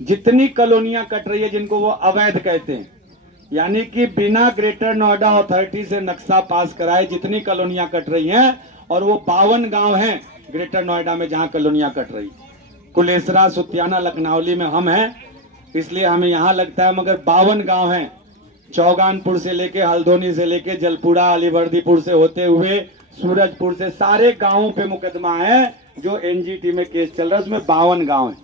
जितनी कॉलोनियां कट रही है जिनको वो अवैध कहते हैं, यानी कि बिना ग्रेटर नोएडा अथॉरिटी से नक्शा पास कराए जितनी कॉलोनियां कट रही हैं, और वो 52 गांव हैं ग्रेटर नोएडा में जहां कॉलोनियां कट रही। कुलेसरा, सुतियाना, लखनौली में हम हैं, इसलिए हमें यहाँ लगता है, मगर 52 गांव हैं। चौगानपुर से लेके, हल्द्वानी से लेके, जलपुरा, अलीवर्दीपुर से होते हुए सूरजपुर से सारे गांवों पे मुकदमा है जो एनजीटी में केस चल रहा है, उसमें 52 गांव है।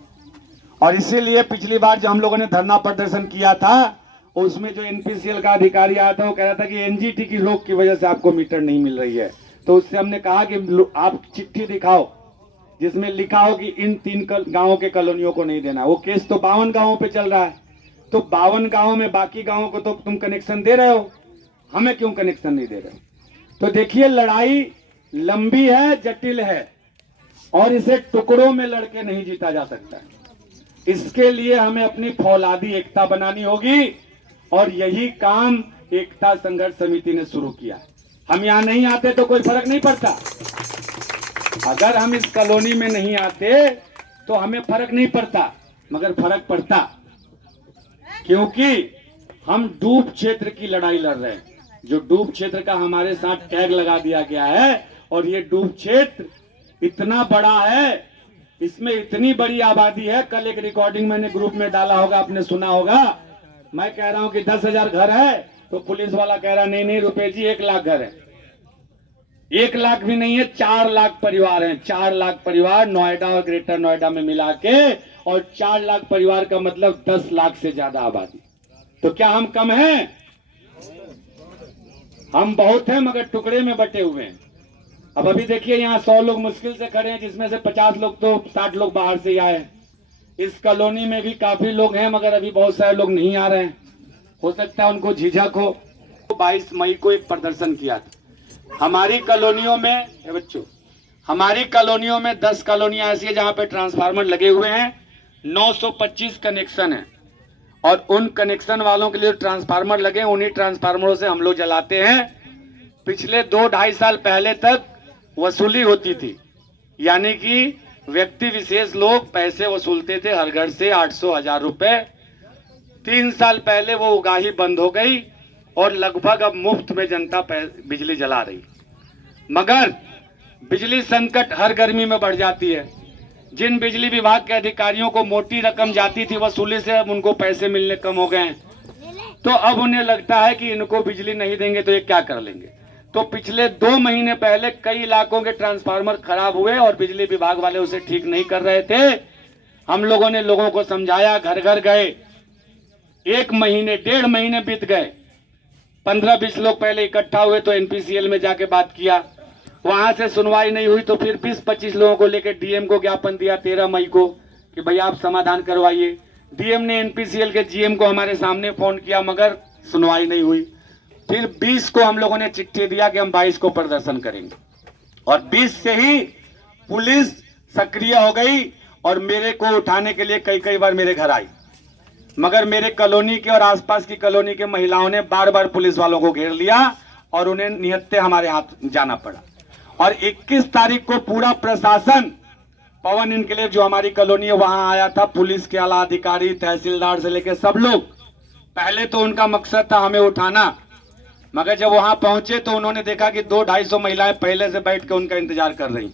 और इसीलिए पिछली बार जब हम लोगों ने धरना प्रदर्शन किया था, उसमें जो एनपीसीएल का अधिकारी आया था वो कह रहा था कि एनजीटी की रोक की वजह से आपको मीटर नहीं मिल रही है। तो उससे हमने कहा कि आप चिट्ठी दिखाओ जिसमें लिखा हो कि इन 3 गांवों के कॉलोनियों को नहीं देना। वो केस तो 52 गांवों पे चल रहा है, तो 52 गांवों में बाकी गांवों को तो तुम कनेक्शन दे रहे हो, हमें क्यों कनेक्शन नहीं दे रहे हो? तो देखिए, लड़ाई लंबी है, जटिल है, और इसे टुकड़ों में लड़के नहीं जीता जा सकता। इसके लिए हमें अपनी फौलादी एकता बनानी होगी, और यही काम एकता संघर्ष समिति ने शुरू किया। हम यहाँ नहीं आते तो कोई फर्क नहीं पड़ता, अगर हम इस कॉलोनी में नहीं आते तो हमें फर्क नहीं पड़ता, मगर फर्क पड़ता क्योंकि हम डूब क्षेत्र की लड़ाई लड़ रहे हैं। जो डूब क्षेत्र का हमारे साथ टैग लगा दिया गया है, और ये डूब क्षेत्र इतना बड़ा है, इसमें इतनी बड़ी आबादी है। कल एक रिकॉर्डिंग मैंने ग्रुप में डाला होगा, आपने सुना होगा, मैं कह रहा हूं कि 10,000 घर है, तो पुलिस वाला कह रहा नहीं रुपए जी 1 लाख घर है। 1 लाख भी नहीं है, 4 लाख परिवार हैं। 4 लाख परिवार नोएडा और ग्रेटर नोएडा में मिला के, और 4 लाख परिवार का मतलब 10 लाख से ज्यादा आबादी। तो क्या हम कम हैं? हम बहुत हैं, मगर टुकड़े में बटे हुए हैं। अब अभी देखिए, यहाँ 100 लोग मुश्किल से खड़े हैं, जिसमें से 50 लोग तो 60 लोग बाहर से ही आए हैं। इस कॉलोनी में भी काफी लोग हैं, मगर अभी बहुत सारे लोग नहीं आ रहे हैं, हो सकता है उनको झिझक हो। 22 मई को एक प्रदर्शन किया था हमारी कॉलोनियों में। बच्चों, हमारी कॉलोनियों में 10 कॉलोनियां ऐसी है जहां पे ट्रांसफार्मर लगे हुए हैं, 925 कनेक्शन है, और उन कनेक्शन वालों के लिए ट्रांसफार्मर लगे, उन्हीं ट्रांसफार्मरों से हम लोग जलाते हैं। पिछले 2-2.5 साल पहले तक वसूली होती थी, यानी कि व्यक्ति विशेष लोग पैसे वसूलते थे हर घर से 800-1000 रुपए। 3 साल पहले वो उगाही बंद हो गई, और लगभग अब मुफ्त में जनता बिजली जला रही। मगर बिजली संकट हर गर्मी में बढ़ जाती है। जिन बिजली विभाग के अधिकारियों को मोटी रकम जाती थी वसूली से, अब उनको पैसे मिलने कम हो गए हैं, तो अब उन्हें लगता है कि इनको बिजली नहीं देंगे तो ये क्या कर लेंगे। तो पिछले 2 महीने पहले कई इलाकों के ट्रांसफार्मर खराब हुए, और बिजली विभाग वाले उसे ठीक नहीं कर रहे थे। हम लोगों ने लोगों को समझाया, घर घर गए, 1 महीने 1.5 महीने बीत गए। 15-20 लोग पहले इकट्ठा हुए तो एनपीसीएल में जाके बात किया, वहां से सुनवाई नहीं हुई, तो फिर 20-25 लोगों को लेकर डीएम को ज्ञापन दिया 13 मई को कि भैया आप समाधान करवाइए। डीएम ने एनपीसीएल के जीएम को हमारे सामने फोन किया, मगर सुनवाई नहीं हुई। फिर 20 को हम लोगों ने चिट्ठी दिया कि हम 22 को प्रदर्शन करेंगे, और 20 से ही पुलिस सक्रिय हो गई और मेरे को उठाने के लिए कई बार मेरे घर आई। मगर मेरे कॉलोनी के और आसपास की कॉलोनी के महिलाओं ने बार बार पुलिस वालों को घेर लिया, और उन्हें निहत्थे हमारे हाथ जाना पड़ा। और 21 तारीख को पूरा प्रशासन, पवन इनकलेव जो हमारी कॉलोनी है वहां आया था, पुलिस के आला अधिकारी, तहसीलदार से लेकर सब लोग। पहले तो उनका मकसद था हमें उठाना, मगर जब वहां पहुंचे तो उन्होंने देखा कि 200-250 महिलाएं पहले से बैठ के उनका इंतजार कर रही,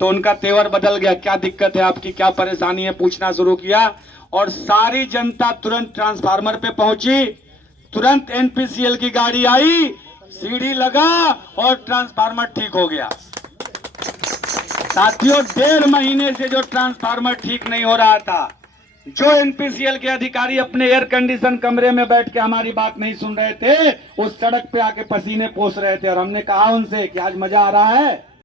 तो उनका तेवर बदल गया। क्या दिक्कत है आपकी, क्या परेशानी है, पूछना शुरू किया, और सारी जनता तुरंत ट्रांसफार्मर पे पहुंची। तुरंत एनपीसीएल की गाड़ी आई, सीढ़ी लगा, और ट्रांसफार्मर ठीक हो गया। साथियों, 1.5 महीने से जो ट्रांसफार्मर ठीक नहीं हो रहा था, जो एनपीसीएल के अधिकारी अपने एयर कंडीशन कमरे में बैठ के हमारी बात नहीं सुन रहे थे, उस सड़क पे आके पसीने पोंछ रहे थे। और हमने कहा उनसे कि आज मजा आ रहा है,